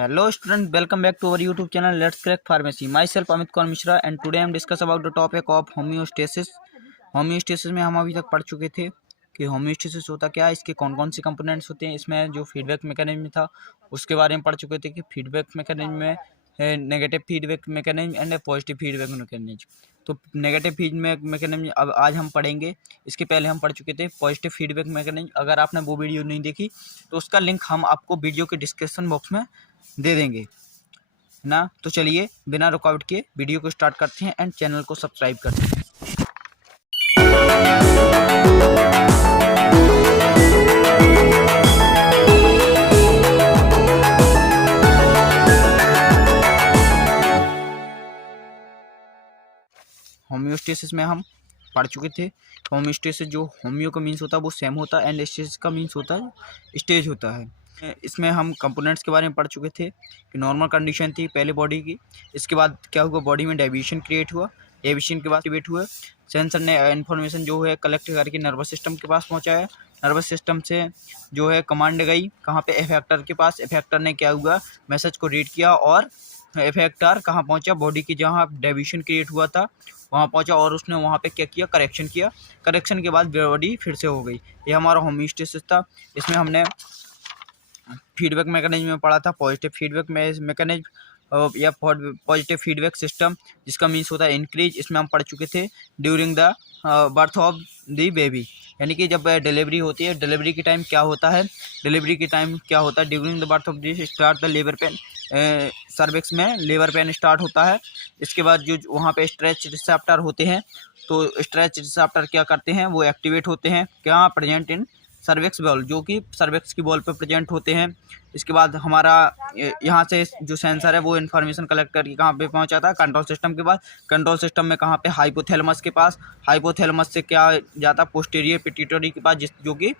Hello student, welcome back to our YouTube channel Let's Crack Pharmacy. Myself Amit Kaur Mishra and today I am discuss about the topic of homeostasis. Homeostasis में हम अभी तक पढ़ चुके थे कि homeostasis होता क्या है, इसके कौन कौन से कंपोनेंट्स होते हैं। इसमें जो फीडबैक मैकेनिज्म था उसके बारे में पढ़ चुके थे कि फीडबैक मैकेनिज्म में negative feedback mechanism and positive feedback mechanism. तो नेगेटिव फीडबैक मैकेनिज्म अब आज हम पढ़ेंगे। इसके पहले हम पढ़ चुके थे पॉजिटिव फीडबैक मैकेनिज्म। अगर आपने वो वीडियो नहीं देखी तो उसका लिंक हम आपको वीडियो के डिस्क्रिप्शन बॉक्स में दे देंगे ना। तो चलिए बिना रुकावट के वीडियो को स्टार्ट करते हैं एंड चैनल को सब्सक्राइब करते हैं। होम्योस्टेसिस में हम पढ़ चुके थे। होम्योस्टेसिस जो होम्यो का मीन्स होता है वो सेम होता है एंड स्टेसिस का मीन्स होता है स्टेज होता है। इसमें हम कंपोनेंट्स के बारे में पढ़ चुके थे कि नॉर्मल कंडीशन थी पहले बॉडी की। इसके बाद क्या हुआ, बॉडी में डेविएशन क्रिएट हुआ। डेविएशन के बाद एक्टिवेट हुआ। सेंसर ने इन्फॉर्मेशन जो है कलेक्ट करके नर्वस सिस्टम के पास पहुंचाया। नर्वस सिस्टम से जो है कमांड गई कहाँ पे, इफेक्टर के पास। इफेक्टर ने क्या हुआ, मैसेज को रीड किया और इफेक्टर कहाँ पहुंचा, बॉडी की जहाँ डेविएशन क्रिएट हुआ था वहाँ पहुंचा और उसने वहाँ पे क्या किया, करेक्शन किया। करेक्शन के बाद बॉडी फिर से हो गई। ये हमारा होम्योस्टेसिस था। इसमें हमने फीडबैक मैकेनिज्म में पढ़ा था पॉजिटिव फीडबैक मैकेनिज्म या पॉजिटिव फीडबैक सिस्टम, जिसका मीन्स होता है इंक्रीज। इसमें हम पढ़ चुके थे during the birth of the baby, यानी कि जब डिलीवरी होती है, डिलीवरी के टाइम क्या होता है, डिलीवरी के टाइम क्या होता है, during the birth of the start the labour pain, cervix में लेबर पेन स्टार्ट होता है। इसके बाद जो वहाँ पे स्ट्रेच रिसेप्टर होते हैं, तो स्ट्रेच रिसेप्टर क्या करते हैं, वो एक्टिवेट होते हैं क्या, प्रेजेंट इन सर्विक्स बॉल, जो कि सर्विक्स की बॉल पे प्रेजेंट होते हैं। इसके बाद हमारा यहाँ से जो सेंसर है वो इन्फॉर्मेशन कलेक्ट करके कहाँ पे पहुँचाता है, कंट्रोल सिस्टम के पास। कंट्रोल सिस्टम में कहाँ पे, हाइपोथैलेमस के पास। हाइपोथैलेमस से क्या जाता है, पोस्टीरियर पिट्यूटरी के पास, जो कि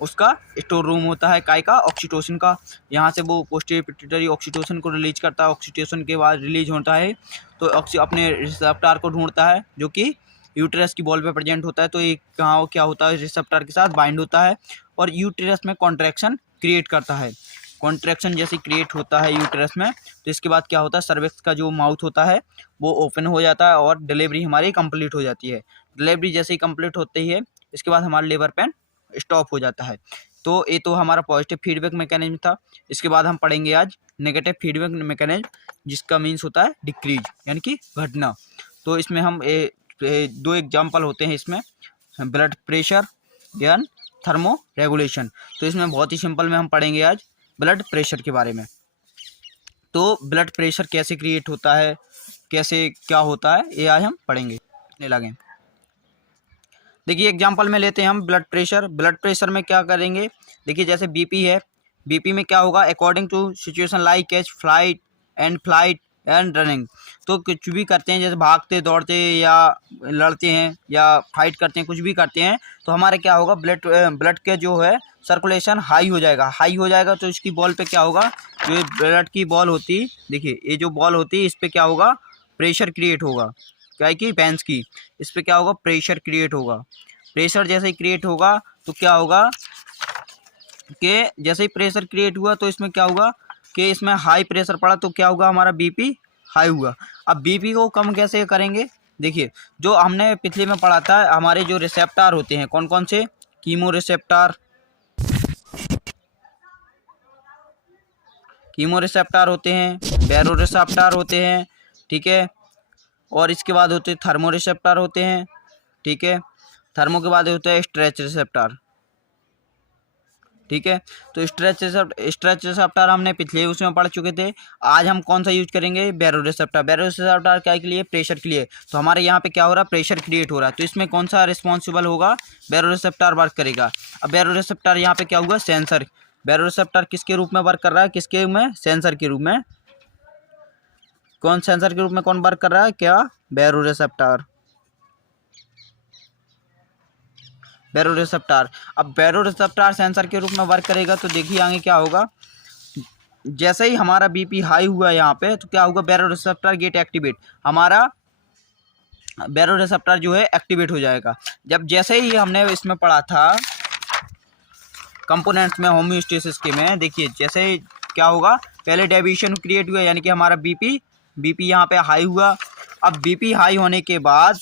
उसका स्टोर रूम होता है काय का, ऑक्सीटोसिन का। यहाँ से वो पोस्टीरियर पिट्यूटरी ऑक्सीटोसिन को रिलीज करता है। ऑक्सीटोसिन के बाद रिलीज होता है तो अपने रिसेप्टर को ढूंढता है जो कि यूटेरस की बॉल पे प्रेजेंट होता है। तो ये कहाँ क्या होता है, रिसेप्टर के साथ बाइंड होता है और यूटेरस में कॉन्ट्रैक्शन क्रिएट करता है। कॉन्ट्रैक्शन जैसे क्रिएट होता है यूटेरस में, तो इसके बाद क्या होता है, सर्विक्स का जो माउथ होता है वो ओपन हो जाता है और डिलीवरी हमारी कंप्लीट हो जाती है। डिलीवरी जैसे ही कंप्लीट होती है इसके बाद हमारा लेबर पेन स्टॉप हो जाता है। तो ये तो हमारा पॉजिटिव फीडबैक मैकेनिज्म था। इसके बाद हम पढ़ेंगे आज नेगेटिव फीडबैक मैकेनिज्म, जिसका मीन्स होता है डिक्रीज, यानी कि घटना। तो इसमें हम दो एग्जाम्पल होते हैं इसमें, ब्लड प्रेशर या थर्मो रेगुलेशन। तो इसमें बहुत ही सिंपल में हम पढ़ेंगे आज ब्लड प्रेशर के बारे में। तो ब्लड प्रेशर कैसे क्रिएट होता है, कैसे क्या होता है, ये आज हम पढ़ेंगे लगे। देखिए एग्जांपल में लेते हैं हम ब्लड प्रेशर। ब्लड प्रेशर में क्या करेंगे, देखिए जैसे बीपी है, बीपी में क्या होगा, according to situation like catch flight and running. तो कुछ भी करते हैं, जैसे भागते दौड़ते या लड़ते हैं या फाइट करते हैं, कुछ भी करते हैं, तो हमारे क्या होगा, ब्लड के जो है सर्कुलेशन हाई हो जाएगा। हाई हो जाएगा तो इसकी बॉल पे क्या होगा, जो ब्लड की बॉल होती, देखिए ये जो बॉल होती है इस पर क्या होगा, प्रेशर क्रिएट होगा। क्या है कि वेंस की, इस पर क्या होगा, प्रेशर क्रिएट होगा। प्रेशर जैसे ही क्रिएट होगा तो क्या होगा कि जैसे ही प्रेशर क्रिएट हुआ तो इसमें क्या होगा कि इसमें हाई प्रेशर पड़ा तो क्या होगा, हमारा बीपी हाई हुआ। अब बीपी को कम कैसे करेंगे, देखिए जो हमने पिछले में पढ़ा था, हमारे जो रिसेप्टर होते हैं कौन कौन से, कीमो रिसेप्टर होते हैं, बैरो रिसेप्टर होते हैं, ठीक है। और इसके बाद होते हैं थर्मो रिसेप्टर होते हैं, ठीक है। थर्मो के बाद होता है स्ट्रेच रिसेप्टर, ठीक है। तो स्ट्रेच रिसेप्टर हमने पिछले उसमें पढ़ चुके थे। आज हम कौन सा यूज करेंगे, बैरो रिसेप्टर। बैरो रिसेप्टर क्या के लिए, प्रेशर के लिए। तो हमारे यहाँ पे क्या हो रहा है, प्रेशर क्रिएट हो रहा है, तो इसमें कौन सा रिस्पॉन्सिबल होगा, बैरो रिसेप्टर वर्क करेगा। अब बैरो रिसेप्टर यहाँ पे क्या हुआ, सेंसर। बैरो रिसेप्टर किसके रूप में वर्क कर रहा है, किसके में, सेंसर के रूप में। कौन सेंसर के रूप में कौन वर्क कर रहा है, क्या, बैरो रिसेप्टर। बैरो रिसेप्टर। अब बैरो रिसेप्टर सेंसर के रूप में वर्क करेगा तो देखिए आगे क्या होगा, जैसे ही हमारा बीपी हाई हुआ यहाँ पे तो क्या होगा, बैरो रिसेप्टर गेट एक्टिवेट, हमारा बैरो रिसेप्टर जो है एक्टिवेट हो जाएगा। जब जैसे ही हमने इसमें पढ़ा था कंपोनेंट्स में होम्योस्टेसिस के में, देखिए जैसे क्या होगा, पहले डेविएशन क्रिएट हुआ, यानी कि हमारा बीपी यहाँ पे हाई हुआ। अब बीपी हाई होने के बाद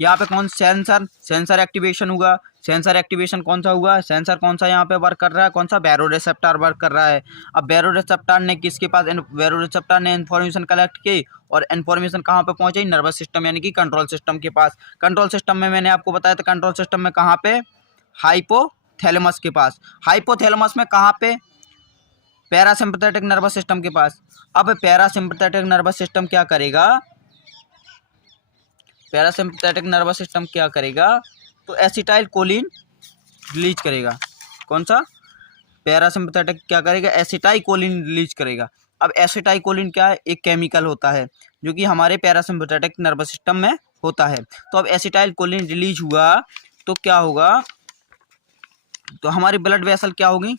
यहाँ पे कौन सेंसर एक्टिवेशन हुआ। सेंसर एक्टिवेशन कौन सा हुआ, सेंसर कौन सा यहाँ पे वर्क कर रहा है, कौन सा बैरोरिसेप्टर वर्क कर रहा है। अब बैरोरिसेप्टर ने किसके पास, बैरोरिसेप्टर ने इन्फॉर्मेशन कलेक्ट की और इन्फॉर्मेशन कहाँ पे पहुँची, नर्वस सिस्टम यानी कि कंट्रोल सिस्टम के पास। कंट्रोल सिस्टम में मैंने आपको बताया था, कंट्रोल सिस्टम में कहाँ पे, हाइपोथैलेमस के पास। हाइपोथैलेमस में कहाँ पे, पैरासिम्पथेटिक नर्वस सिस्टम के पास। अब पैरासिम्पथेटिक नर्वस सिस्टम क्या करेगा, पैरासिम्पथेटिक नर्वस सिस्टम क्या करेगा, तो एसिटाइल कोलिन रिलीज करेगा। कौन सा, पैरासिम्पथेटिक क्या करेगा, एसिटाइल कोलिन रिलीज करेगा। अब एसिटाइल कोलिन क्या है, एक केमिकल होता है जो कि हमारे पैरासिम्पथेटिक नर्वस सिस्टम में होता है। तो अब एसिटाइल कोलिन रिलीज हुआ तो क्या होगा, तो हमारी ब्लड वेसल क्या होगी,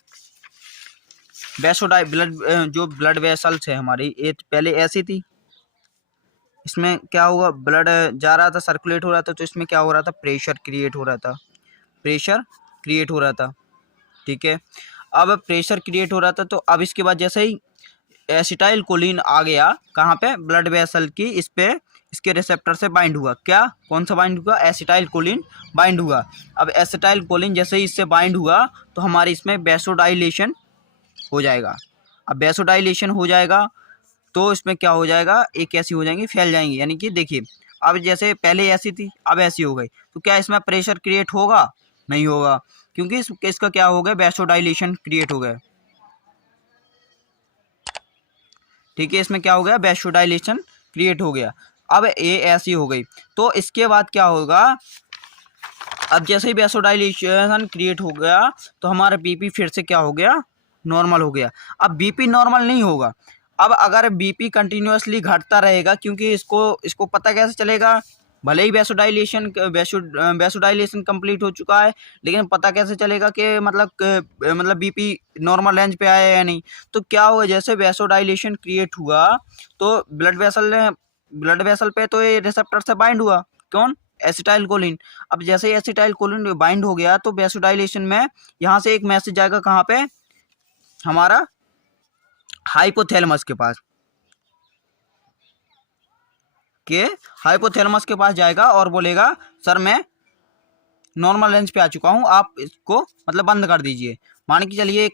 जो ब्लड वेसल्स है हमारी, ये पहले ऐसी थी, इसमें क्या हुआ, ब्लड जा रहा था, सर्कुलेट हो रहा था, तो इसमें क्या हो रहा था, प्रेशर क्रिएट हो रहा था। ठीक है, अब प्रेशर क्रिएट हो रहा था, तो अब इसके बाद जैसे ही एसिटाइल कोलिन आ गया कहाँ पे, ब्लड वेसल की इस पे, इसके रिसेप्टर से बाइंड हुआ। क्या, कौन सा बाइंड हुआ, एसिटाइल कोलिन बाइंड हुआ। अब एसिटाइल कोलिन जैसे ही इससे बाइंड हुआ तो हमारे इसमें वैसोडाइलेशन हो जाएगा। अब वैसोडाइलेशन हो जाएगा तो इसमें क्या हो जाएगा, एक ऐसी हो जाएंगी, फैल जाएंगी, यानी कि देखिए अब जैसे पहले ऐसी थी अब ऐसी हो गई, तो क्या इसमें प्रेशर क्रिएट होगा, नहीं होगा, क्योंकि इसका क्या हो गया, वैसोडाइलेशन क्रिएट हो गया। ठीक है, इसमें क्या हो गया, वैसोडाइलेशन क्रिएट हो गया। अब ये ऐसी हो गई, तो इसके बाद क्या होगा, अब जैसे ही वैसोडाइलेशन क्रिएट हो गया तो हमारा बीपी फिर से क्या हो गया, नॉर्मल हो गया। अब बीपी नॉर्मल नहीं होगा, अब अगर बीपी कंटिन्यूसली घटता रहेगा, क्योंकि इसको पता कैसे चलेगा, भले ही वैसोडाइलेशन कंप्लीट हो चुका है, लेकिन पता कैसे चलेगा कि मतलब बीपी नॉर्मल रेंज पे आया या नहीं। तो क्या हुआ, जैसे वैसोडाइलेशन क्रिएट हुआ तो ब्लड वेसल पे तो ये रिसेप्टर से बाइंड हुआ, कौन, एसिटाइल कोलिन। अब जैसे ही एसिटाइल कोलिन बाइंड हो गया तो वैसोडाइलेशन में यहाँ से एक मैसेज जाएगा कहाँ पे, हमारा हाइपोथैलेमस के पास, हाइपोथैलेमस के पास जाएगा और बोलेगा सर मैं नॉर्मल रेंज पे आ चुका हूँ, आप इसको मतलब बंद कर दीजिए। मान के चलिए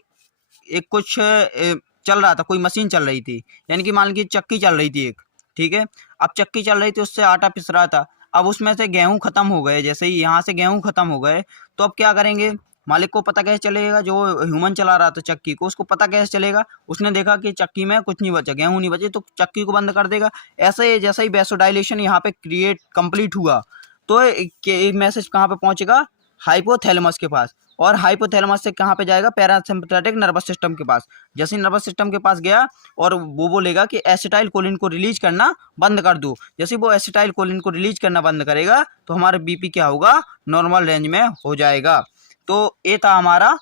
एक कुछ चल रहा था, कोई मशीन चल रही थी, यानी कि मान लीजिए चक्की चल रही थी एक, ठीक है। अब चक्की चल रही थी, उससे आटा पिस रहा था, अब उसमें से गेहूँ खत्म हो गए, जैसे ही यहाँ से गेहूँ खत्म हो गए तो अब क्या करेंगे, मालिक को पता कैसे चलेगा, जो ह्यूमन चला रहा था चक्की को, उसको पता कैसे चलेगा, उसने देखा कि चक्की में कुछ नहीं बचा, गेहूँ नहीं बचे, तो चक्की को बंद कर देगा। ऐसे ही जैसे ही वैसोडाइलेशन यहाँ पे कंप्लीट हुआ तो एक मैसेज कहाँ पे पहुँचेगा, हाइपोथैलेमस के पास, और हाइपोथैलेमस से कहाँ पे जाएगा, पैरासिम्पथेटिक नर्वस सिस्टम के पास। जैसे ही नर्वस सिस्टम के पास गया और वो बोलेगा कि एसिटाइल कोलिन को रिलीज करना बंद कर दो। जैसे वो एसिटाइल कोलिन को रिलीज करना बंद करेगा तो हमारा बीपी क्या होगा, नॉर्मल रेंज में हो जाएगा। तो ये था हमारा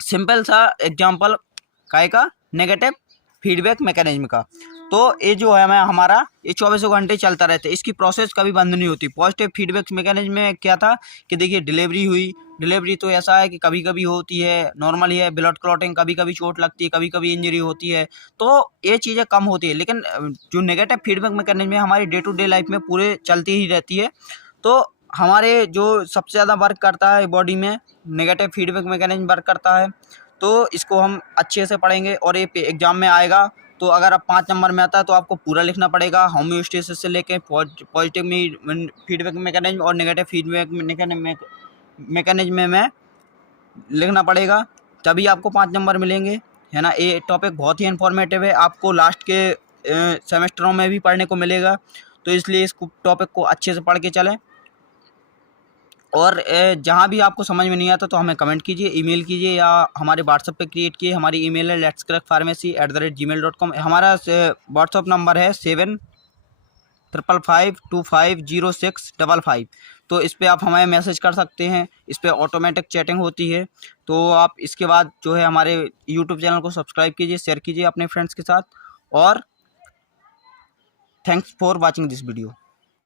सिंपल सा एग्जाम्पल काय का, नेगेटिव फीडबैक मैकेनिज्म का। तो ये जो है हमारा ये 24 घंटे चलता रहता है, इसकी प्रोसेस कभी बंद नहीं होती। पॉजिटिव फीडबैक मैकेनिज्म में क्या था कि देखिए डिलीवरी तो ऐसा है कि कभी कभी होती है, नॉर्मल ही है, ब्लड क्लॉटिंग कभी कभी चोट लगती है, कभी कभी इंजरी होती है, तो ये चीज़ें कम होती है। लेकिन जो नेगेटिव फीडबैक मैकेनिज्म है हमारी डे टू डे लाइफ में पूरे चलती ही रहती है। तो हमारे जो सबसे ज़्यादा वर्क करता है बॉडी में, नेगेटिव फीडबैक मैकेनिज्म वर्क करता है। तो इसको हम अच्छे से पढ़ेंगे और ये एग्जाम में आएगा। तो अगर आप 5 नंबर में आता है तो आपको पूरा लिखना पड़ेगा, होम्योस्टेसिस से लेके पॉजिटिव फीडबैक मैकेनिज्म और नेगेटिव फीडबैक मैकेनिज्म में लिखना पड़ेगा, तभी आपको 5 नंबर मिलेंगे, है ना। ये टॉपिक बहुत ही इन्फॉर्मेटिव है, आपको लास्ट के सेमेस्टरों में भी पढ़ने को मिलेगा, तो इसलिए इस टॉपिक को अच्छे से पढ़ के चलें। और जहाँ भी आपको समझ में नहीं आता तो हमें कमेंट कीजिए, ईमेल कीजिए, या हमारे व्हाट्सएप पे क्रिएट कीजिए। हमारी ईमेल है letscrackpharmacy@gmail.com। हमारा व्हाट्सएप नंबर है 7555250655। तो इस पर आप हमें मैसेज कर सकते हैं, इस पर ऑटोमेटिक चैटिंग होती है। तो आप इसके बाद जो है हमारे यूट्यूब चैनल को सब्सक्राइब कीजिए, शेयर कीजिए अपने फ्रेंड्स के साथ, और thanks for watching this video.